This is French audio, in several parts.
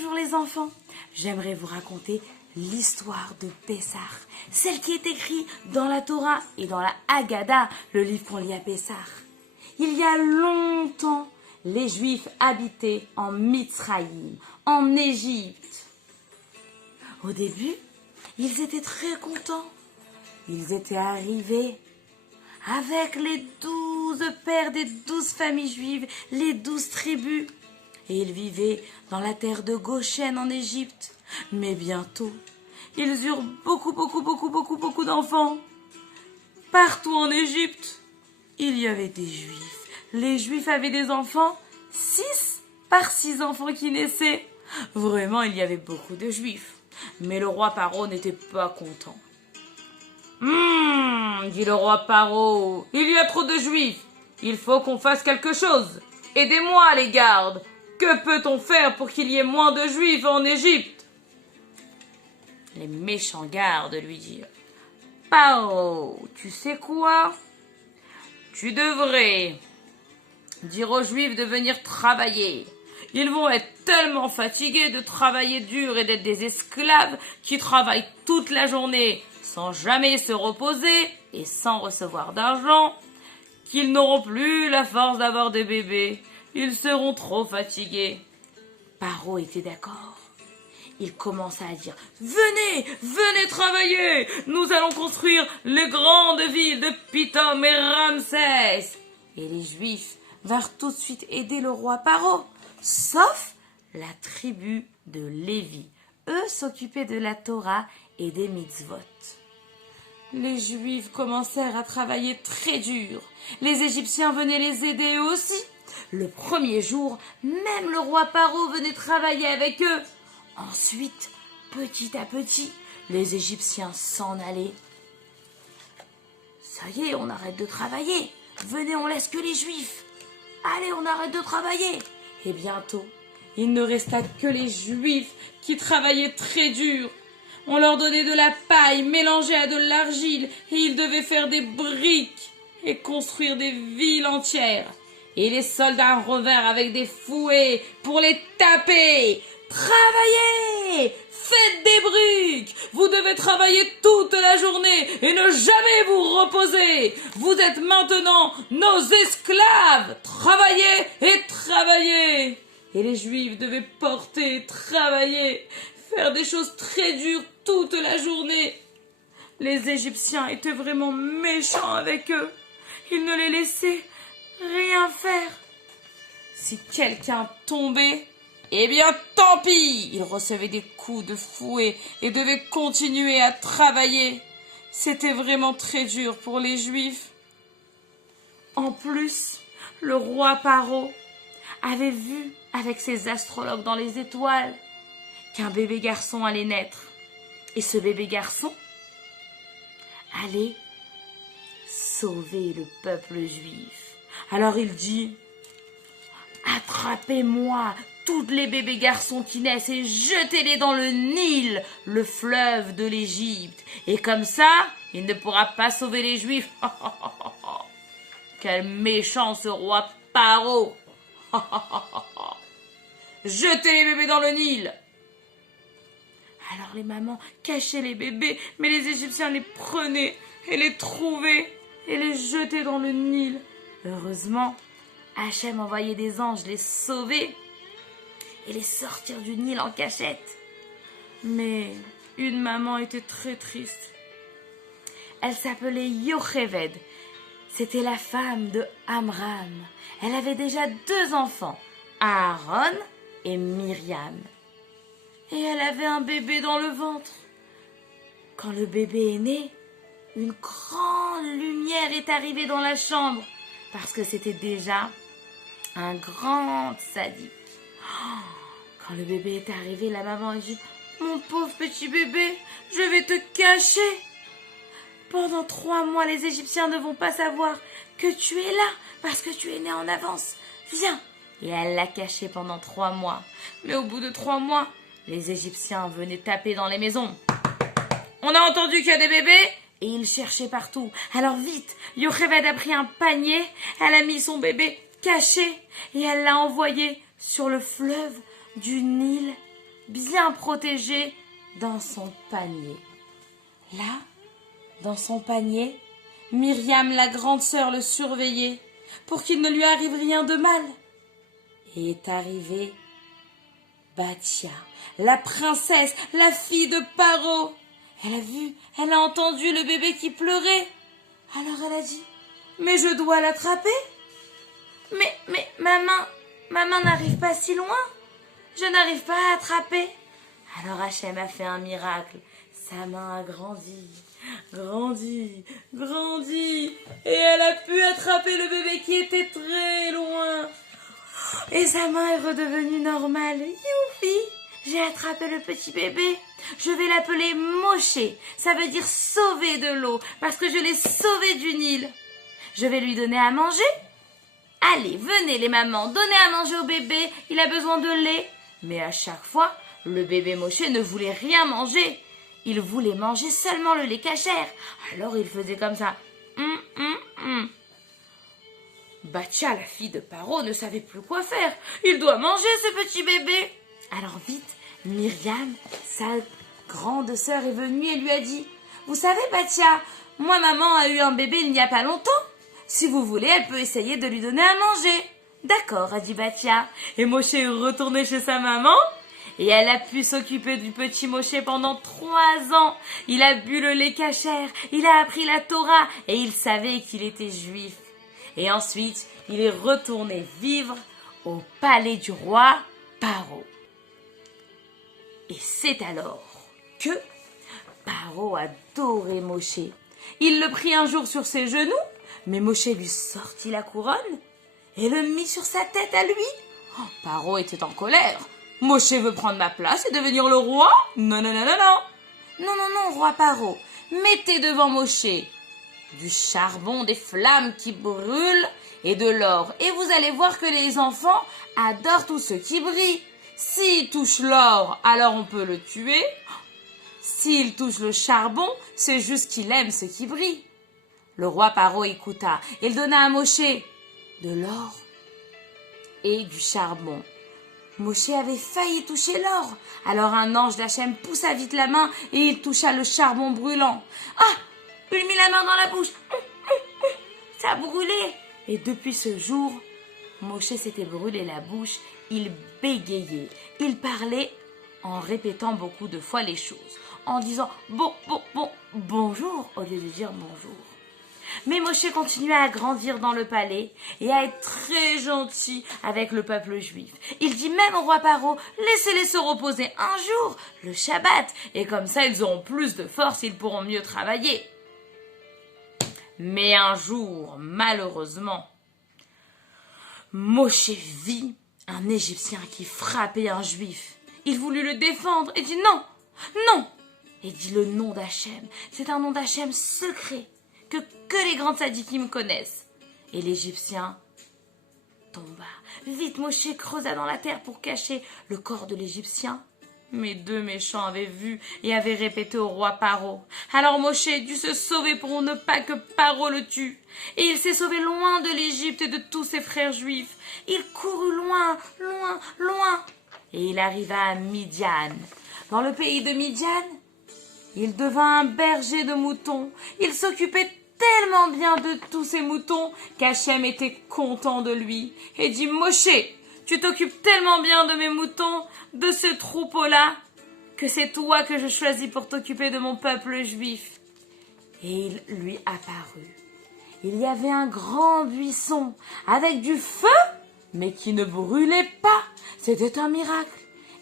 Bonjour les enfants, j'aimerais vous raconter l'histoire de Pessah, celle qui est écrite dans la Torah et dans la Haggadah, le livre qu'on lit à Pessah. Il y a longtemps, les Juifs habitaient en Mitzrayim, en Égypte. Au début, ils étaient très contents. Ils étaient arrivés avec les 12 pères des 12 familles juives, les 12 tribus. Et ils vivaient dans la terre de Goshen en Égypte. Mais bientôt, ils eurent beaucoup d'enfants. Partout en Égypte, il y avait des Juifs. Les Juifs avaient des enfants, 6 par 6 enfants qui naissaient. Vraiment, il y avait beaucoup de Juifs. Mais le roi Paro n'était pas content. Dit le roi Paro, il y a trop de Juifs. Il faut qu'on fasse quelque chose. Aidez-moi, les gardes. Que peut-on faire pour qu'il y ait moins de Juifs en Égypte? Les méchants gardes lui dirent, Paro, tu sais quoi? Tu devrais dire aux Juifs de venir travailler. Ils vont être tellement fatigués de travailler dur et d'être des esclaves qui travaillent toute la journée sans jamais se reposer et sans recevoir d'argent, qu'ils n'auront plus la force d'avoir des bébés. Ils seront trop fatigués. Paro était d'accord. Il commença à dire, venez travailler. Nous allons construire les grandes villes de Pithom et Ramsès. Et les Juifs vinrent tout de suite aider le roi Paro, sauf la tribu de Lévi. Eux s'occupaient de la Torah et des mitzvot. Les Juifs commencèrent à travailler très dur. Les Égyptiens venaient les aider eux aussi. Le premier jour, même le roi Paro venait travailler avec eux. Ensuite, petit à petit, les Égyptiens s'en allaient. Ça y est, on arrête de travailler. Venez, on laisse que les Juifs. Allez, on arrête de travailler. Et bientôt, il ne resta que les Juifs qui travaillaient très dur. On leur donnait de la paille mélangée à de l'argile et ils devaient faire des briques et construire des villes entières. Et les soldats revinrent avec des fouets pour les taper. Travaillez! Faites des briques! Vous devez travailler toute la journée et ne jamais vous reposer. Vous êtes maintenant nos esclaves. Travaillez et travaillez. Et les Juifs devaient porter, travailler, faire des choses très dures toute la journée. Les Égyptiens étaient vraiment méchants avec eux. Ils ne les laissaient rien faire. Si quelqu'un tombait, eh bien tant pis. Il recevait des coups de fouet et devait continuer à travailler. C'était vraiment très dur pour les Juifs. En plus, le roi Paro avait vu avec ses astrologues dans les étoiles qu'un bébé garçon allait naître. Et ce bébé garçon allait sauver le peuple juif. Alors il dit, attrapez-moi tous les bébés garçons qui naissent et jetez-les dans le Nil, le fleuve de l'Égypte. Et comme ça, il ne pourra pas sauver les Juifs. Quel méchant ce roi Paro. Jetez les bébés dans le Nil. Alors les mamans cachaient les bébés, mais les Égyptiens les prenaient et les trouvaient et les jetaient dans le Nil. Heureusement, Hachem envoyait des anges les sauver et les sortir du Nil en cachette. Mais une maman était très triste. Elle s'appelait Yocheved. C'était la femme de Amram. Elle avait déjà 2 enfants, Aaron et Myriam. Et elle avait un bébé dans le ventre. Quand le bébé est né, une grande lumière est arrivée dans la chambre parce que c'était déjà un grand sadique. Quand le bébé est arrivé, la maman a dit « Mon pauvre petit bébé, je vais te cacher. Pendant 3 mois, les Égyptiens ne vont pas savoir que tu es là parce que tu es né en avance. Viens !» Et elle l'a caché pendant 3 mois. Mais au bout de 3 mois, les Égyptiens venaient taper dans les maisons. On a entendu qu'il y a des bébés et ils cherchaient partout. Alors vite, Yocheved a pris un panier, elle a mis son bébé caché et elle l'a envoyé sur le fleuve du Nil bien protégé dans son panier. Là, dans son panier, Myriam, la grande sœur, le surveillait pour qu'il ne lui arrive rien de mal. Et est arrivée Batia, la princesse, la fille de Paro. Elle a vu, elle a entendu le bébé qui pleurait. Alors elle a dit, mais je dois l'attraper. Mais maman n'arrive pas si loin. Je n'arrive pas à attraper. Alors Hachem a fait un miracle. Sa main a grandi, et elle a pu attraper le bébé qui était très loin. Et sa main est redevenue normale. Youpi! J'ai attrapé le petit bébé. Je vais l'appeler Moshe. Ça veut dire sauver de l'eau, parce que je l'ai sauvé du Nil. Je vais lui donner à manger. Allez, venez les mamans, donnez à manger au bébé. Il a besoin de lait. Mais à chaque fois, le bébé Moshe ne voulait rien manger. Il voulait manger seulement le lait cachère. Alors il faisait comme ça. Batia, la fille de Paro, ne savait plus quoi faire. Il doit manger ce petit bébé. Alors vite, Myriam, sa grande sœur, est venue et lui a dit, vous savez Batia, moi maman a eu un bébé il n'y a pas longtemps. Si vous voulez, elle peut essayer de lui donner à manger. D'accord, a dit Batia. Et Moshe est retourné chez sa maman. Et elle a pu s'occuper du petit Moshe pendant 3 ans. Il a bu le lait cachère, il a appris la Torah et il savait qu'il était juif. Et ensuite, il est retourné vivre au palais du roi Paro. Et c'est alors que Paro adorait Moshe. Il le prit un jour sur ses genoux, mais Moshe lui sortit la couronne et le mit sur sa tête à lui. Oh, Paro était en colère. Moshe veut prendre ma place et devenir le roi? Non, non, non, non, non. Non, non, non, roi Paro, mettez devant Moshe du charbon, des flammes qui brûlent et de l'or. Et vous allez voir que les enfants adorent tout ce qui brille. S'il touche l'or, alors on peut le tuer. S'il touche le charbon, c'est juste qu'il aime ce qui brille. Le roi Paro écouta. Il donna à Moshe de l'or et du charbon. Moshe avait failli toucher l'or. Alors un ange d'Hachem poussa vite la main et il toucha le charbon brûlant. Ah! Il mit la main dans la bouche. Ça brûlait. Et depuis ce jour, Moshe s'était brûlé la bouche. Il bégayait. Il parlait en répétant beaucoup de fois les choses. En disant bonjour au lieu de dire bonjour. Mais Moshe continuait à grandir dans le palais et à être très gentil avec le peuple juif. Il dit même au roi Paro, laissez-les se reposer un jour, le Shabbat, et comme ça ils auront plus de force, ils pourront mieux travailler. Mais un jour, malheureusement, Moshe vit un Égyptien qui frappait un Juif. Il voulut le défendre et dit non, non. Et dit le nom d'Hachem. C'est un nom d'Hachem secret que les grands tzadikim connaissent. Et l'Égyptien tomba. Vite, Moshe creusa dans la terre pour cacher le corps de l'Égyptien. Mais 2 méchants avaient vu et avaient répété au roi Paro. Alors Moshe dut se sauver pour ne pas que Paro le tue. Et il s'est sauvé loin de l'Égypte et de tous ses frères juifs. Il courut loin, loin, loin. Et il arriva à Midian. Dans le pays de Midian, il devint un berger de moutons. Il s'occupait tellement bien de tous ces moutons qu'Hachem était content de lui. Et dit, Moshe, tu t'occupes tellement bien de mes moutons, de ce troupeau-là, que c'est toi que je choisis pour t'occuper de mon peuple juif. Et il lui apparut. Il y avait un grand buisson avec du feu, mais qui ne brûlait pas. C'était un miracle.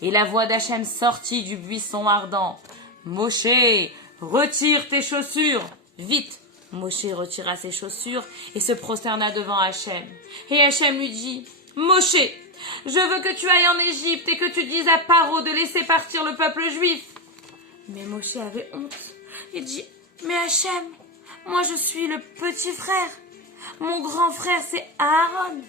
Et la voix d'Hachem sortit du buisson ardent. Moshe, retire tes chaussures. Vite. Moshe retira ses chaussures et se prosterna devant Hachem. Et Hachem lui dit, Moshe, je veux que tu ailles en Égypte et que tu dises à Paro de laisser partir le peuple juif. Mais Moshe avait honte. Il dit, mais Hachem, moi je suis le petit frère. Mon grand frère c'est Aaron.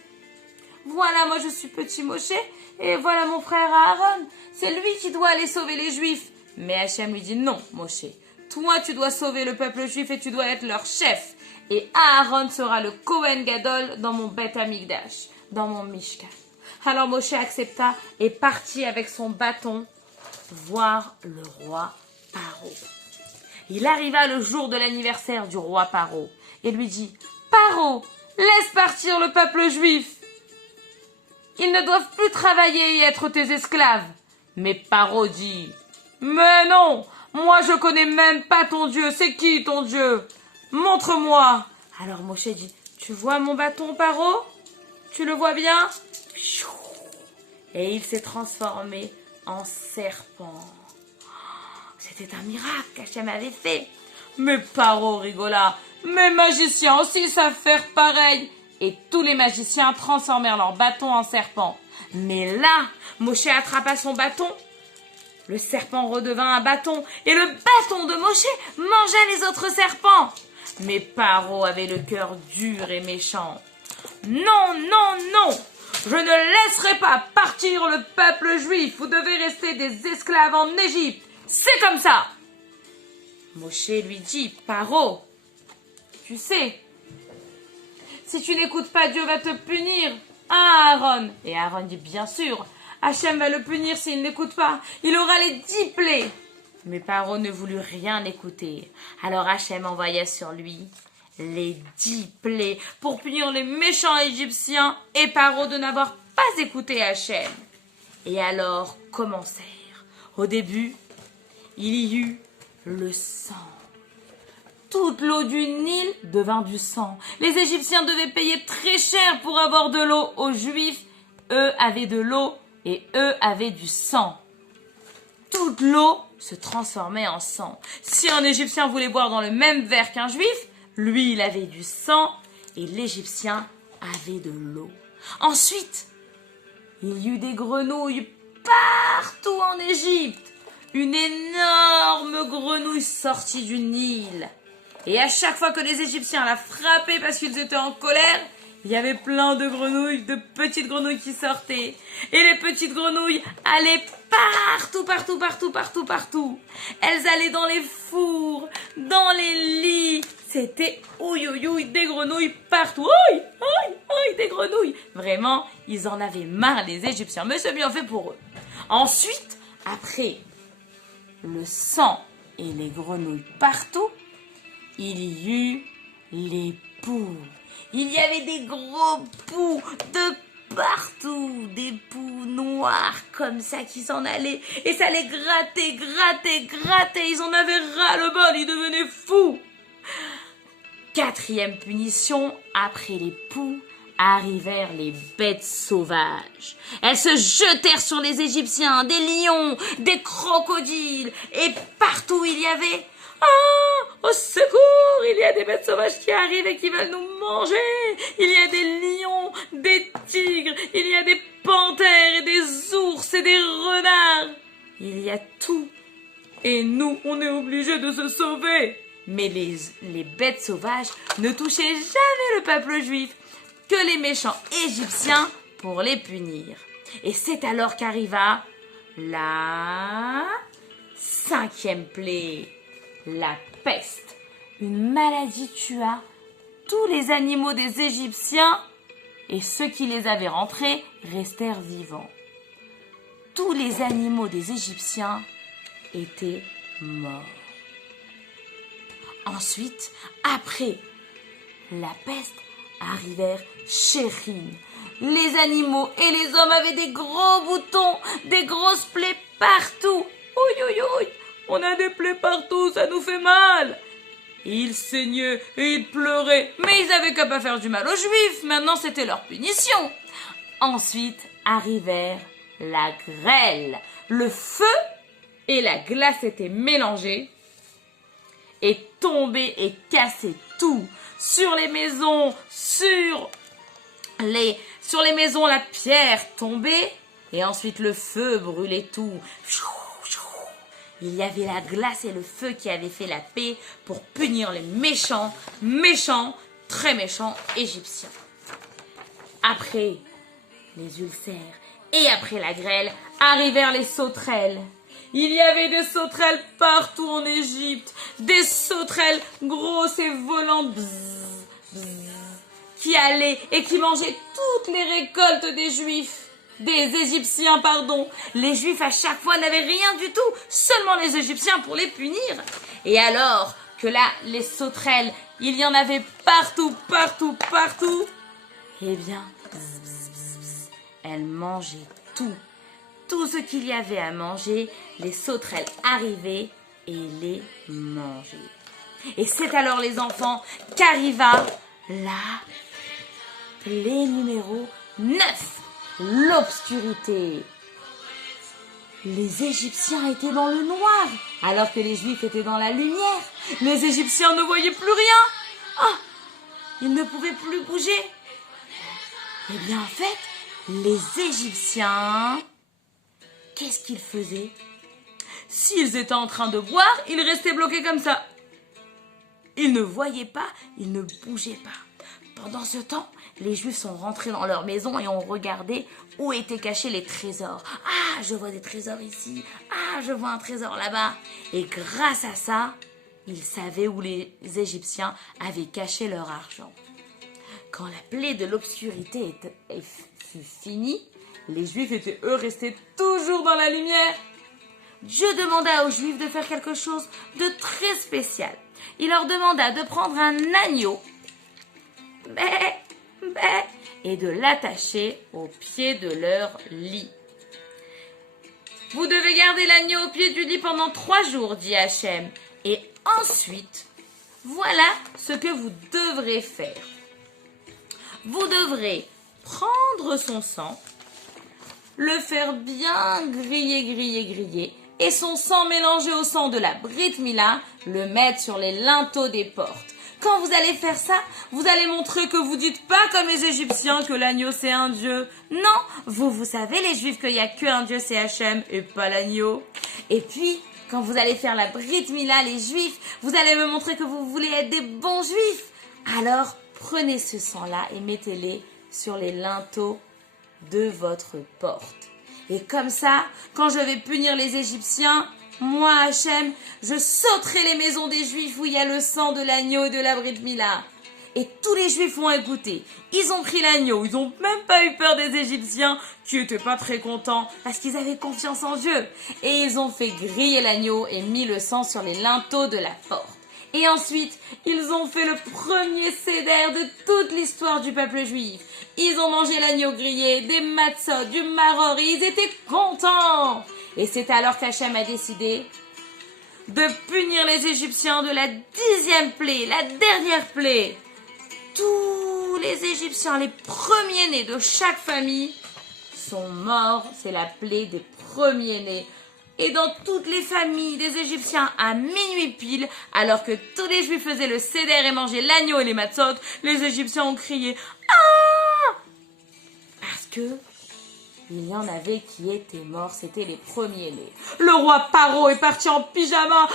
Voilà, moi je suis petit Moshe et voilà mon frère Aaron. C'est lui qui doit aller sauver les juifs. Mais Hachem lui dit, non Moshe, toi tu dois sauver le peuple juif et tu dois être leur chef. Et Aaron sera le Kohen Gadol dans mon Beth Amikdash, dans mon Mishkan. Alors Moshe accepta et partit avec son bâton voir le roi Paro. Il arriva le jour de l'anniversaire du roi Paro et lui dit « Paro, laisse partir le peuple juif. Ils ne doivent plus travailler et être tes esclaves. » Mais Paro dit « Mais non, moi je connais même pas ton Dieu, c'est qui ton Dieu? Montre-moi. » Alors Moshe dit « Tu vois mon bâton, Paro? Tu le vois bien? » Et il s'est transformé en serpent. C'était un miracle qu'Hachem avait fait. Mais Paro rigola. Mes magiciens aussi savent faire pareil. Et tous les magiciens transformèrent leur bâton en serpent. Mais là, Moshe attrapa son bâton. Le serpent redevint un bâton. Et le bâton de Moshe mangeait les autres serpents. Mais Paro avait le cœur dur et méchant. Non, non, non! Je ne laisserai pas partir le peuple juif. Vous devez rester des esclaves en Égypte. C'est comme ça. Moshe lui dit, Paro, tu sais, si tu n'écoutes pas, Dieu va te punir. Ah, Aaron. Et Aaron dit, bien sûr, Hachem va le punir s'il n'écoute pas. Il aura les 10 plaies. Mais Paro ne voulut rien écouter. Alors Hachem envoya sur lui les 10 plaies pour punir les méchants Égyptiens et Paro de n'avoir pas écouté Hachem. Et alors commencèrent. Au début, il y eut le sang. Toute l'eau du Nil devint du sang. Les Égyptiens devaient payer très cher pour avoir de l'eau aux Juifs. Eux avaient de l'eau et eux avaient du sang. Toute l'eau se transformait en sang. Si un Égyptien voulait boire dans le même verre qu'un Juif, lui, il avait du sang et l'Égyptien avait de l'eau. Ensuite, il y eut des grenouilles partout en Égypte. Une énorme grenouille sortit du Nil. Et à chaque fois que les Égyptiens la frappaient parce qu'ils étaient en colère, il y avait plein de grenouilles, de petites grenouilles qui sortaient. Et les petites grenouilles allaient partout, partout, partout, partout, partout. Elles allaient dans les fours, dans les lits. C'était ouïe, ouïe, ouïe, des grenouilles partout. Ouïe, ouïe, ouïe, des grenouilles. Vraiment, ils en avaient marre, les Égyptiens. Mais c'est bien fait pour eux. Ensuite, après le sang et les grenouilles partout, il y eut les poux. Il y avait des gros poux de partout, des poux noirs comme ça qui s'en allaient. Et ça les grattait, grattait, grattait. Ils en avaient ras le bol, ils devenaient fous. 4e punition, après les poux, arrivèrent les bêtes sauvages. Elles se jetèrent sur les Égyptiens, des lions, des crocodiles, et partout il y avait « Ah, au secours, il y a des bêtes sauvages qui arrivent et qui veulent nous manger. Il y a des lions, des tigres, il y a des panthères et des ours et des renards. Il y a tout. Et nous, on est obligés de se sauver. » Mais les bêtes sauvages ne touchaient jamais le peuple juif, que les méchants Égyptiens pour les punir. Et c'est alors qu'arriva la 5e plaie. La peste. Une maladie tua tous les animaux des Égyptiens et ceux qui les avaient rentrés restèrent vivants. Tous les animaux des Égyptiens étaient morts. Ensuite, après la peste, arrivèrent Chérine. Les animaux et les hommes avaient des gros boutons, des grosses plaies partout. Ouïe, ouïe, ouïe. On a des plaies partout, ça nous fait mal. Et ils saignaient et ils pleuraient. Mais ils avaient qu'à pas faire du mal aux Juifs. Maintenant, c'était leur punition. Ensuite arrivèrent la grêle. Le feu et la glace étaient mélangés et tombaient et cassaient tout. Sur les maisons, sur les maisons, la pierre tombait et ensuite le feu brûlait tout. Il y avait la glace et le feu qui avaient fait la paix pour punir les méchants, très méchants Égyptiens. Après les ulcères et après la grêle, arrivèrent les sauterelles. Il y avait des sauterelles partout en Égypte, des sauterelles grosses et volantes, bzz, bzz, qui allaient et qui mangeaient toutes les récoltes des Juifs. Des Égyptiens, pardon. Les Juifs à chaque fois n'avaient rien du tout, seulement les Égyptiens pour les punir. Et alors que là, les sauterelles, il y en avait partout, partout, partout. Eh bien, elles mangeaient tout. Tout ce qu'il y avait à manger, les sauterelles arrivaient et les mangeaient. Et c'est alors les enfants qu'arriva la plaie numéro 9, l'obscurité. Les Égyptiens étaient dans le noir, alors que les Juifs étaient dans la lumière. Les Égyptiens ne voyaient plus rien. Ah, ils ne pouvaient plus bouger. Eh bien, en fait, les Égyptiens, qu'est-ce qu'ils faisaient? S'ils étaient en train de boire, ils restaient bloqués comme ça. Ils ne voyaient pas, ils ne bougeaient pas. Pendant ce temps, les Juifs sont rentrés dans leur maison et ont regardé où étaient cachés les trésors. Ah, je vois des trésors ici. Ah, je vois un trésor là-bas. Et grâce à ça, ils savaient où les Égyptiens avaient caché leur argent. Quand la plaie de l'obscurité fut finie, les Juifs étaient eux restés toujours dans la lumière. Dieu demanda aux Juifs de faire quelque chose de très spécial. Il leur demanda de prendre un agneau et de l'attacher au pied de leur lit. Vous devez garder l'agneau au pied du lit pendant 3 jours, dit Hachem. Et ensuite, voilà ce que vous devrez faire. Vous devrez prendre son sang, le faire bien griller, et son sang mélangé au sang de la Brit Mila, le mettre sur les linteaux des portes. Quand vous allez faire ça, vous allez montrer que vous dites pas comme les Égyptiens que l'agneau c'est un dieu. Non, vous savez les Juifs qu'il y a qu'un dieu c'est Hachem et pas l'agneau. Et puis, quand vous allez faire la Brit Mila, les Juifs, vous allez me montrer que vous voulez être des bons Juifs. Alors, prenez ce sang-là et mettez-les sur les linteaux de votre porte. Et comme ça, quand je vais punir les Égyptiens, moi, Hachem, je sauterai les maisons des Juifs où il y a le sang de l'agneau et de la Brit Mila. Et tous les Juifs ont écouté. Ils ont pris l'agneau. Ils n'ont même pas eu peur des Égyptiens qui n'étaient pas très contents parce qu'ils avaient confiance en Dieu. Et ils ont fait griller l'agneau et mis le sang sur les linteaux de la porte. Et ensuite, ils ont fait le premier seder de toute l'histoire du peuple juif. Ils ont mangé l'agneau grillé, des matzot, du maror, et ils étaient contents. Et c'est alors qu'Hachem a décidé de punir les Égyptiens de la 10e plaie, la dernière plaie. Tous les Égyptiens, les premiers-nés de chaque famille, sont morts. C'est la plaie des premiers-nés. Et dans toutes les familles des Égyptiens, à minuit pile, alors que tous les Juifs faisaient le seder et mangeaient l'agneau et les matzot, les Égyptiens ont crié « Ah !» Parce que il y en avait qui étaient morts, c'était les premiers-nés. Le roi Paro est parti en pyjama.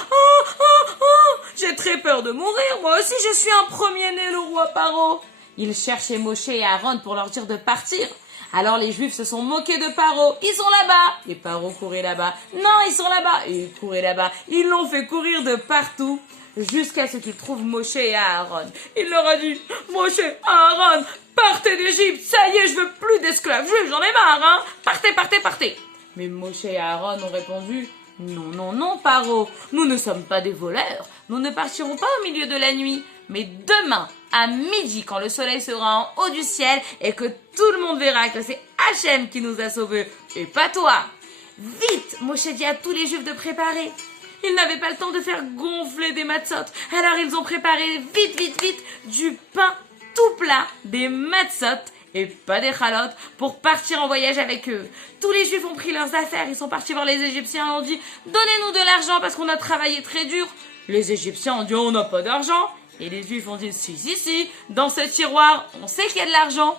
J'ai très peur de mourir, moi aussi je suis un premier-né, le roi Paro. Il cherchait Moshe et Aaron pour leur dire de partir. Alors les Juifs se sont moqués de Paro. Ils sont là-bas. Et Paro courait là-bas. Non, ils sont là-bas. Et ils couraient là-bas. Ils l'ont fait courir de partout jusqu'à ce qu'ils trouvent Moshe et Aaron. Il leur a dit, Moshe, Aaron, partez d'Égypte. Ça y est, je veux plus d'esclaves juifs. J'en ai marre, hein. Partez, partez, partez. Mais Moshe et Aaron ont répondu, non, non, non, Paro. Nous ne sommes pas des voleurs. Nous ne partirons pas au milieu de la nuit. Mais demain, à midi, quand le soleil sera en haut du ciel et que tout le monde verra que c'est Hachem qui nous a sauvés et pas toi. Vite, Moshe dit à tous les Juifs de préparer. Ils n'avaient pas le temps de faire gonfler des matzot. Alors ils ont préparé vite du pain tout plat, des matzot et pas des chalotes pour partir en voyage avec eux. Tous les Juifs ont pris leurs affaires. Ils sont partis voir les Égyptiens et ont dit « Donnez-nous de l'argent parce qu'on a travaillé très dur. » Les Égyptiens ont dit « On n'a pas d'argent. » Et les Juifs ont dit, si, dans ce tiroir, on sait qu'il y a de l'argent.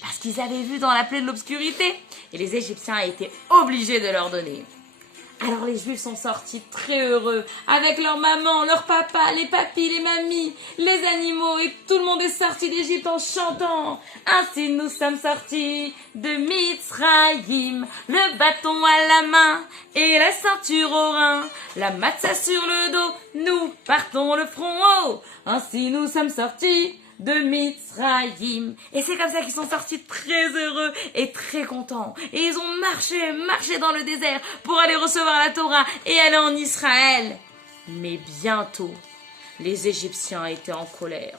Parce qu'ils avaient vu dans la plaie de l'obscurité. Et les Égyptiens étaient obligés de leur donner. Alors les Juifs sont sortis très heureux, avec leur maman, leur papa, les papis, les mamies, les animaux, et tout le monde est sorti d'Égypte en chantant. Ainsi nous sommes sortis de Mitzrayim, le bâton à la main et la ceinture au rein, la matzah sur le dos, nous partons le front haut. Ainsi nous sommes sortis de Mitzrayim. Et c'est comme ça qu'ils sont sortis très heureux et très contents. Et ils ont marché dans le désert pour aller recevoir la Torah et aller en Israël. Mais bientôt, les Égyptiens étaient en colère.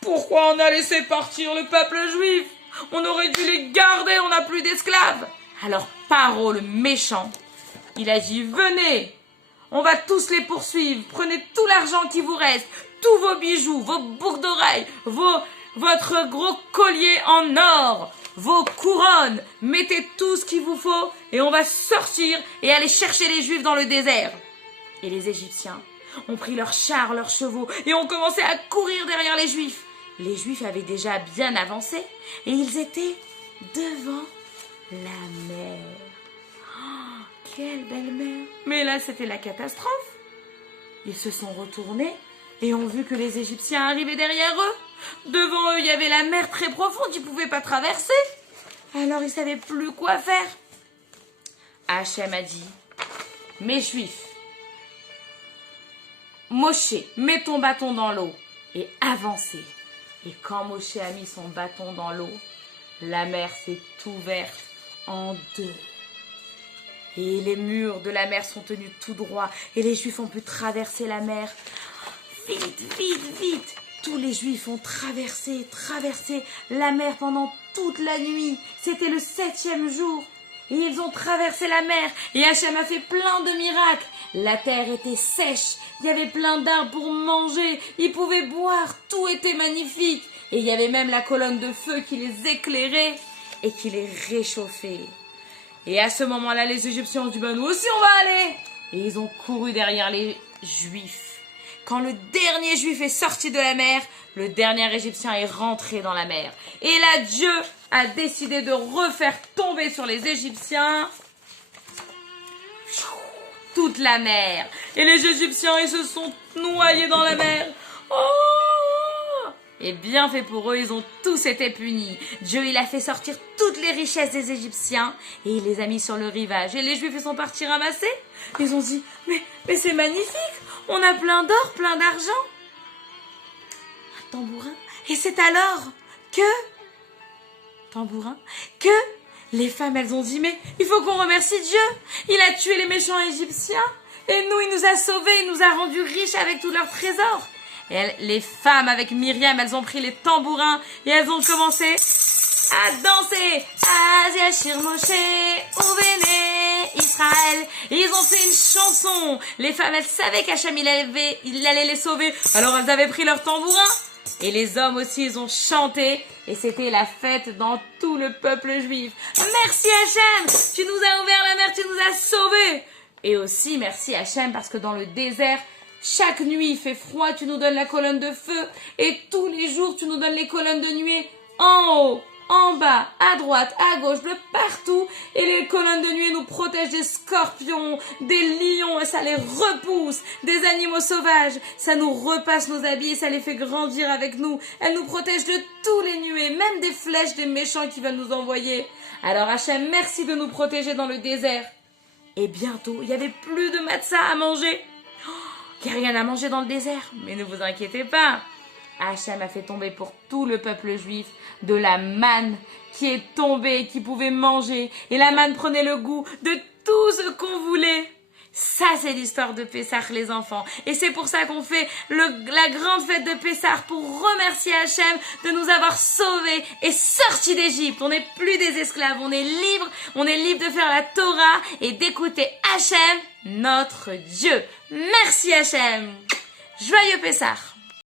Pourquoi on a laissé partir le peuple juif? On aurait dû les garder, on n'a plus d'esclaves. Alors Paro, le méchant, il a dit, venez, on va tous les poursuivre, prenez tout l'argent qui vous reste, tous vos bijoux, vos boucles d'oreilles, votre gros collier en or, vos couronnes, mettez tout ce qu'il vous faut et on va sortir et aller chercher les Juifs dans le désert. Et les Égyptiens ont pris leurs chars, leurs chevaux et ont commencé à courir derrière les Juifs. Les Juifs avaient déjà bien avancé et ils étaient devant la mer. Oh, quelle belle mer! Mais là, c'était la catastrophe. Ils se sont retournés et ont vu que les Égyptiens arrivaient derrière eux. Devant eux, il y avait la mer très profonde, ils ne pouvaient pas traverser. Alors, ils ne savaient plus quoi faire. Hachem a dit, mes Juifs, Moshe, mets ton bâton dans l'eau et avancez. Et quand Moshe a mis son bâton dans l'eau, la mer s'est ouverte en deux. Et les murs de la mer sont tenus tout droit et les Juifs ont pu traverser la mer. Vite, vite, vite! Tous les Juifs ont traversé la mer pendant toute la nuit. C'était le 7e jour. Et ils ont traversé la mer et Hachem a fait plein de miracles. La terre était sèche, il y avait plein d'arbres pour manger, ils pouvaient boire, tout était magnifique. Et il y avait même la colonne de feu qui les éclairait et qui les réchauffait. Et à ce moment-là, les Égyptiens ont dit, nous aussi on va aller. Et ils ont couru derrière les Juifs. Quand le dernier Juif est sorti de la mer, le dernier Égyptien est rentré dans la mer. Et là, Dieu a décidé de refaire tomber sur les Égyptiens toute la mer. Et les Égyptiens, ils se sont noyés dans la mer. Oh! Et bien fait pour eux, ils ont tous été punis. Dieu, il a fait sortir toutes les richesses des Égyptiens et il les a mis sur le rivage. Et les Juifs, ils sont partis ramasser. Ils ont dit, mais c'est magnifique. On a plein d'or, plein d'argent. Un tambourin. Et c'est alors que les femmes, elles ont dit, mais il faut qu'on remercie Dieu. Il a tué les méchants Égyptiens. Et nous, il nous a sauvés, il nous a rendus riches avec tous leurs trésors. Et les femmes, avec Myriam, elles ont pris les tambourins et elles ont commencé à danser. Az Yashir Moshe Uvene Israël. Et ils ont fait une chanson. Les femmes, elles savaient qu'Hachem, il allait les sauver. Alors elles avaient pris leurs tambourins. Et les hommes aussi, ils ont chanté. Et c'était la fête dans tout le peuple juif. Merci Hachem, tu nous as ouvert la mer, tu nous as sauvés. Et aussi, merci Hachem, parce que dans le désert, chaque nuit, il fait froid, tu nous donnes la colonne de feu. Et tous les jours, tu nous donnes les colonnes de nuée en haut, en bas, à droite, à gauche, de partout. Et les colonnes de nuée nous protègent des scorpions, des lions, et ça les repousse, des animaux sauvages. Ça nous repasse nos habits et ça les fait grandir avec nous. Elles nous protègent de tous les nuées, même des flèches des méchants qui veulent nous envoyer. Alors Hachem, merci de nous protéger dans le désert. Et bientôt, il n'y avait plus de matzah à manger. Il n'y a rien à manger dans le désert. Mais ne vous inquiétez pas. Hachem a fait tomber pour tout le peuple juif de la manne qui est tombée, qui pouvait manger. Et la manne prenait le goût de tout ce qu'on voulait. Ça, c'est l'histoire de Pessah, les enfants. Et c'est pour ça qu'on fait la grande fête de Pessah pour remercier Hachem de nous avoir sauvés et sortis d'Égypte. On n'est plus des esclaves, on est libre de faire la Torah et d'écouter Hachem, notre Dieu. Merci Hachem. Joyeux Pessah.